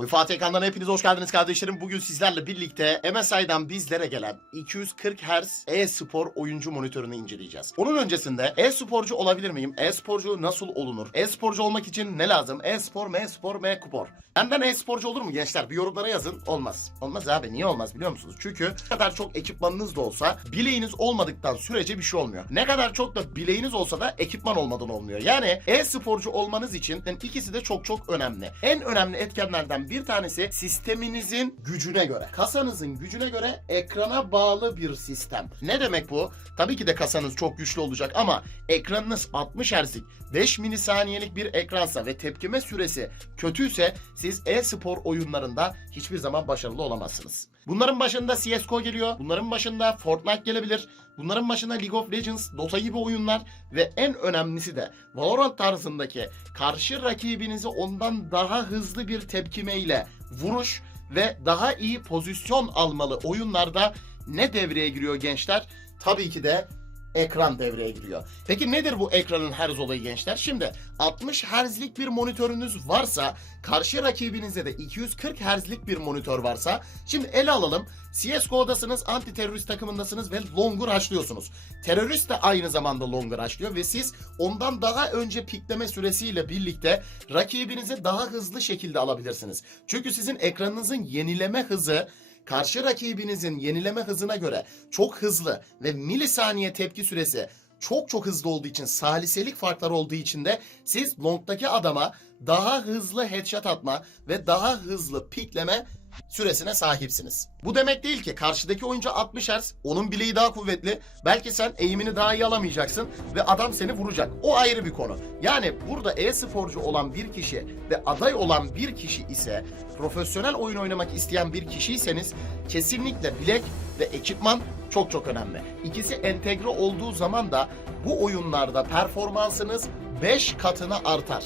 Oy Fatih Ekran'dan hepiniz hoş geldiniz kardeşlerim. Bugün sizlerle birlikte MSI'dan bizlere gelen 240 Hz e-spor oyuncu monitörünü inceleyeceğiz. Onun öncesinde e-sporcu olabilir miyim? E-sporcu nasıl olunur? E-sporcu olmak için ne lazım? E-spor, M-spor, M-kupor. Benden e-sporcu olur mu gençler? Bir yorumlara yazın. Olmaz. Olmaz abi. Niye olmaz biliyor musunuz? Çünkü ne kadar çok ekipmanınız da olsa bileğiniz olmadıktan sürece bir şey olmuyor. Ne kadar çok da bileğiniz olsa da ekipman olmadan olmuyor. Yani e-sporcu olmanız için ikisi de çok çok önemli. En önemli etkenlerden bir tanesi sisteminizin gücüne göre. Kasanızın gücüne göre ekrana bağlı bir sistem. Ne demek bu? Tabii ki de kasanız çok güçlü olacak ama ekranınız 60 Hz'lik 5 milisaniyelik bir ekransa ve tepkime süresi kötüyse siz e-spor oyunlarında hiçbir zaman başarılı olamazsınız. Bunların başında CSGO geliyor. Bunların başında Fortnite gelebilir. Bunların başında League of Legends, Dota gibi oyunlar ve en önemlisi de Valorant tarzındaki karşı rakibinizi ondan daha hızlı bir tepkimeyle vuruş ve daha iyi pozisyon almalı oyunlarda ne devreye giriyor gençler? Tabii ki de ekran devreye giriyor. Peki nedir bu ekranın herz olayı gençler? Şimdi 60 Hz'lik bir monitörünüz varsa, karşı rakibinizde de 240 Hz'lik bir monitör varsa, şimdi ele alalım. CSGO'dasınız, anti terörist takımındasınız ve Long'u raşlıyorsunuz. Terörist de aynı zamanda Long'u raşlıyor ve siz ondan daha önce pikleme süresiyle birlikte rakibinizi daha hızlı şekilde alabilirsiniz. Çünkü sizin ekranınızın yenileme hızı karşı rakibinizin yenileme hızına göre çok hızlı ve milisaniye tepki süresi çok çok hızlı olduğu için saliselik farkları olduğu için de siz longdaki adama daha hızlı headshot atma ve daha hızlı pikleme süresine sahipsiniz. Bu demek değil ki karşıdaki oyuncu 60 Hz, onun bileği daha kuvvetli. Belki sen eğimini daha iyi alamayacaksın ve adam seni vuracak. O ayrı bir konu. Yani burada e-sporcu olan bir kişi ve aday olan bir kişi ise profesyonel oyun oynamak isteyen bir kişiyseniz kesinlikle bilek ve ekipman çok çok önemli. İkisi entegre olduğu zaman da bu oyunlarda performansınız 5 katına artar.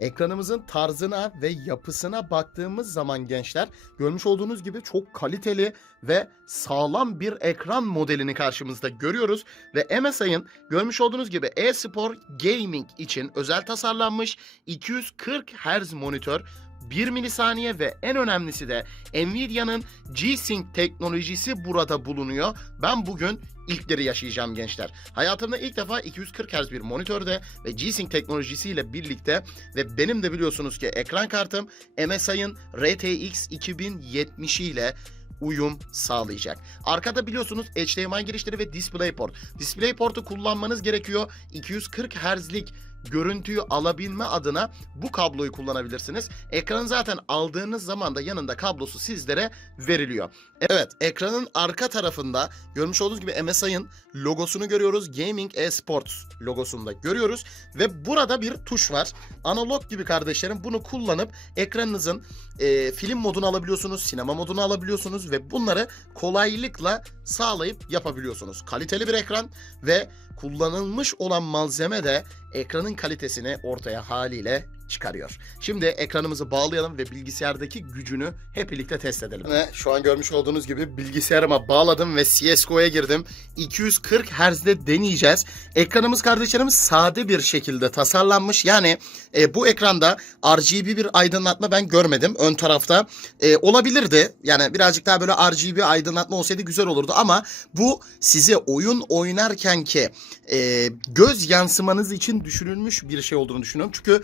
Ekranımızın tarzına ve yapısına baktığımız zaman gençler görmüş olduğunuz gibi çok kaliteli ve sağlam bir ekran modelini karşımızda görüyoruz. Ve MSI'ın görmüş olduğunuz gibi e-spor gaming için özel tasarlanmış 240 Hz monitör 1 milisaniye ve en önemlisi de Nvidia'nın G-Sync teknolojisi burada bulunuyor. Ben bugün ilkleri yaşayacağım gençler. Hayatımda ilk defa 240 Hz bir monitörde ve G-Sync teknolojisiyle birlikte ve benim de biliyorsunuz ki ekran kartım MSI'ın RTX 2070 ile uyum sağlayacak. Arkada biliyorsunuz HDMI girişleri ve DisplayPort. DisplayPort'u kullanmanız gerekiyor. 240 Hz'lik görüntüyü alabilme adına bu kabloyu kullanabilirsiniz. Ekranı zaten aldığınız zaman da yanında kablosu sizlere veriliyor. Evet, ekranın arka tarafında görmüş olduğunuz gibi MSI'ın logosunu görüyoruz. Gaming Esports logosunu da görüyoruz ve burada bir tuş var. Analog gibi kardeşlerim bunu kullanıp ekranınızın e, film modunu alabiliyorsunuz, sinema modunu alabiliyorsunuz ve bunları kolaylıkla sağlayıp yapabiliyorsunuz. Kaliteli bir ekran ve kullanılmış olan malzeme de ekranın kalitesini ortaya haliyle çıkarıyor. Şimdi ekranımızı bağlayalım ve bilgisayardaki gücünü hep birlikte test edelim. Ve şu an görmüş olduğunuz gibi bilgisayarıma bağladım ve CSGO'ya girdim. 240 Hz'de deneyeceğiz. Ekranımız kardeşlerimiz sade bir şekilde tasarlanmış. Yani e, bu ekranda RGB bir aydınlatma ben görmedim. Ön tarafta e, olabilirdi. Yani birazcık daha böyle RGB aydınlatma olsaydı güzel olurdu ama bu size oyun oynarken ki e, göz yansımanız için düşünülmüş bir şey olduğunu düşünüyorum. Çünkü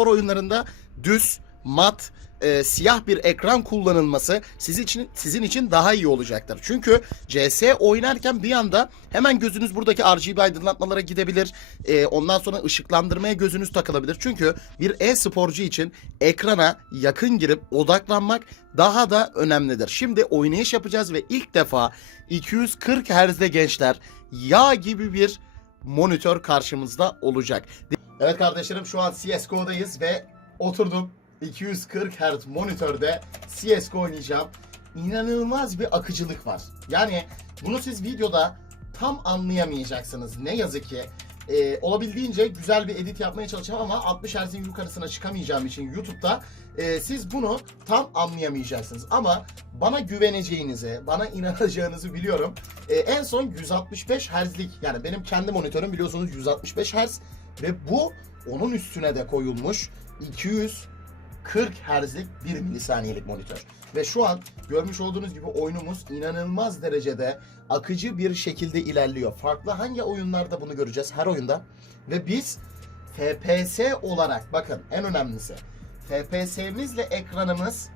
e-spor oyunlarında düz, mat, e, siyah bir ekran kullanılması sizin için sizin için daha iyi olacaktır. Çünkü CS oynarken bir anda hemen gözünüz buradaki RGB aydınlatmalara gidebilir. E, ondan sonra ışıklandırmaya gözünüz takılabilir. Çünkü bir e-sporcu için ekrana yakın girip odaklanmak daha da önemlidir. Şimdi oynayış yapacağız ve ilk defa 240 Hz'de gençler yağ gibi bir monitör karşımızda olacak. Evet kardeşlerim şu an CSGO'dayız ve oturdum 240 Hz monitörde CSGO oynayacağım. İnanılmaz bir akıcılık var. Yani bunu siz videoda tam anlayamayacaksınız. Ne yazık ki Ee, olabildiğince güzel bir edit yapmaya çalışacağım ama 60 Hz'in yukarısına çıkamayacağım için YouTube'da e, siz bunu tam anlayamayacaksınız. Ama bana güveneceğinizi, bana inanacağınızı biliyorum. E, en son 165 Hz'lik yani benim kendi monitörüm biliyorsunuz 165 Hz ve bu onun üstüne de koyulmuş 240 Hz'lik 1 milisaniyelik monitör. Ve şu an görmüş olduğunuz gibi oyunumuz inanılmaz derecede akıcı bir şekilde ilerliyor. Farklı hangi oyunlarda bunu göreceğiz? Her oyunda. Ve biz FPS olarak bakın en önemlisi FPS'imizle ekranımız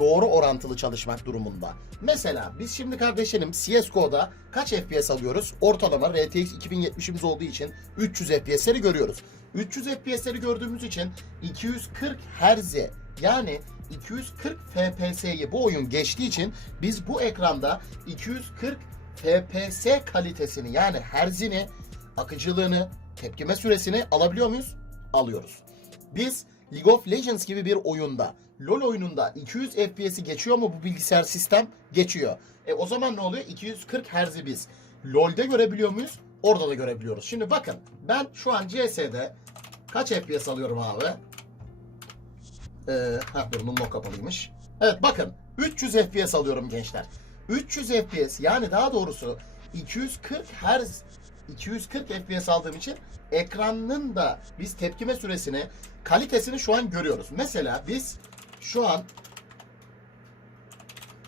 doğru orantılı çalışmak durumunda. Mesela biz şimdi kardeşlerim CSGO'da kaç FPS alıyoruz? Ortalama RTX 2070'imiz olduğu için 300 FPS'leri görüyoruz. 300 FPS'leri gördüğümüz için 240 Hz'i yani 240 FPS'yi bu oyun geçtiği için biz bu ekranda 240 FPS kalitesini yani Hz'ini, akıcılığını, tepkime süresini alabiliyor muyuz? Alıyoruz. Biz League of Legends gibi bir oyunda, LoL oyununda 200 FPS'i geçiyor mu bu bilgisayar sistem? Geçiyor. E o zaman ne oluyor? 240 Hz'i biz LoL'de görebiliyor muyuz? Orada da görebiliyoruz. Şimdi bakın ben şu an CS'de kaç FPS alıyorum abi? Ee, ha dur numara kapalıymış. Evet bakın 300 FPS alıyorum gençler. 300 FPS yani daha doğrusu 240 Hz 240 FPS aldığım için ekranın da biz tepkime süresini kalitesini şu an görüyoruz. Mesela biz şu an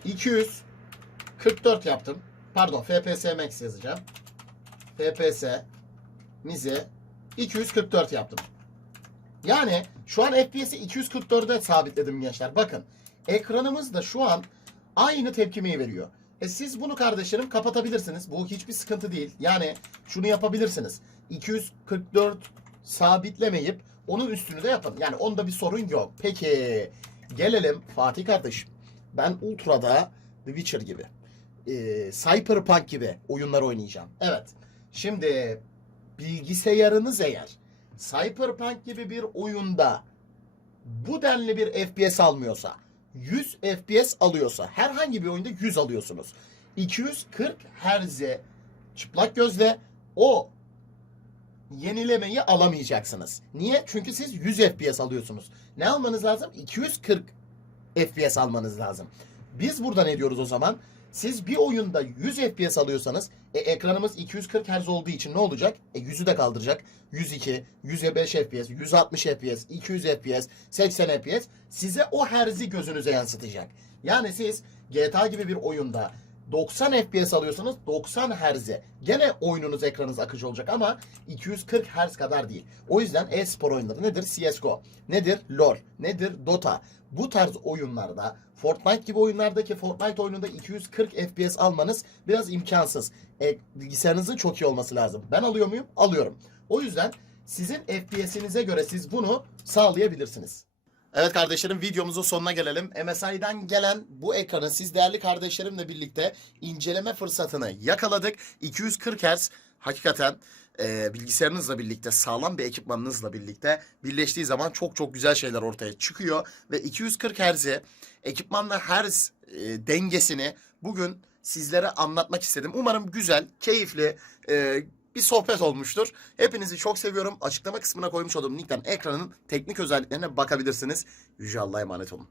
244 yaptım. Pardon FPS Max yazacağım. FPS mize 244 yaptım. Yani şu an FPS'i 244'e sabitledim gençler. Bakın ekranımız da şu an aynı tepkimeyi veriyor. E siz bunu kardeşlerim kapatabilirsiniz. Bu hiçbir sıkıntı değil. Yani şunu yapabilirsiniz. 244 sabitlemeyip onun üstünü de yapın. Yani onda bir sorun yok. Peki gelelim Fatih kardeşim. Ben Ultra'da The Witcher gibi, e, Cyberpunk gibi oyunlar oynayacağım. Evet. Şimdi bilgisayarınız eğer Cyberpunk gibi bir oyunda bu denli bir FPS almıyorsa, 100 FPS alıyorsa, herhangi bir oyunda 100 alıyorsunuz. 240 Hz'e çıplak gözle o yenilemeyi alamayacaksınız. Niye? Çünkü siz 100 FPS alıyorsunuz. Ne almanız lazım? 240 FPS almanız lazım. Biz burada ne diyoruz o zaman? Siz bir oyunda 100 FPS alıyorsanız e, ekranımız 240 Hz olduğu için ne olacak? E 100'ü de kaldıracak. 102, 105 FPS, 160 FPS, 200 FPS, 80 FPS size o herzi gözünüze yansıtacak. Yani siz GTA gibi bir oyunda 90 FPS alıyorsanız 90 Hz'e gene oyununuz ekranınız akıcı olacak ama 240 Hz kadar değil. O yüzden e-spor oyunları nedir? CSGO, nedir? LoL, nedir? Dota. Bu tarz oyunlarda Fortnite gibi oyunlardaki Fortnite oyununda 240 FPS almanız biraz imkansız. E, bilgisayarınızın çok iyi olması lazım. Ben alıyor muyum? Alıyorum. O yüzden sizin FPS'inize göre siz bunu sağlayabilirsiniz. Evet kardeşlerim videomuzun sonuna gelelim. MSI'den gelen bu ekranı siz değerli kardeşlerimle birlikte inceleme fırsatını yakaladık. 240 Hz hakikaten e, bilgisayarınızla birlikte sağlam bir ekipmanınızla birlikte birleştiği zaman çok çok güzel şeyler ortaya çıkıyor. Ve 240 Hz'i ekipmanla Hz e, dengesini bugün sizlere anlatmak istedim. Umarım güzel, keyifli, e, bir sohbet olmuştur. Hepinizi çok seviyorum. Açıklama kısmına koymuş olduğum linkten ekranın teknik özelliklerine bakabilirsiniz. Yüce Allah'a emanet olun.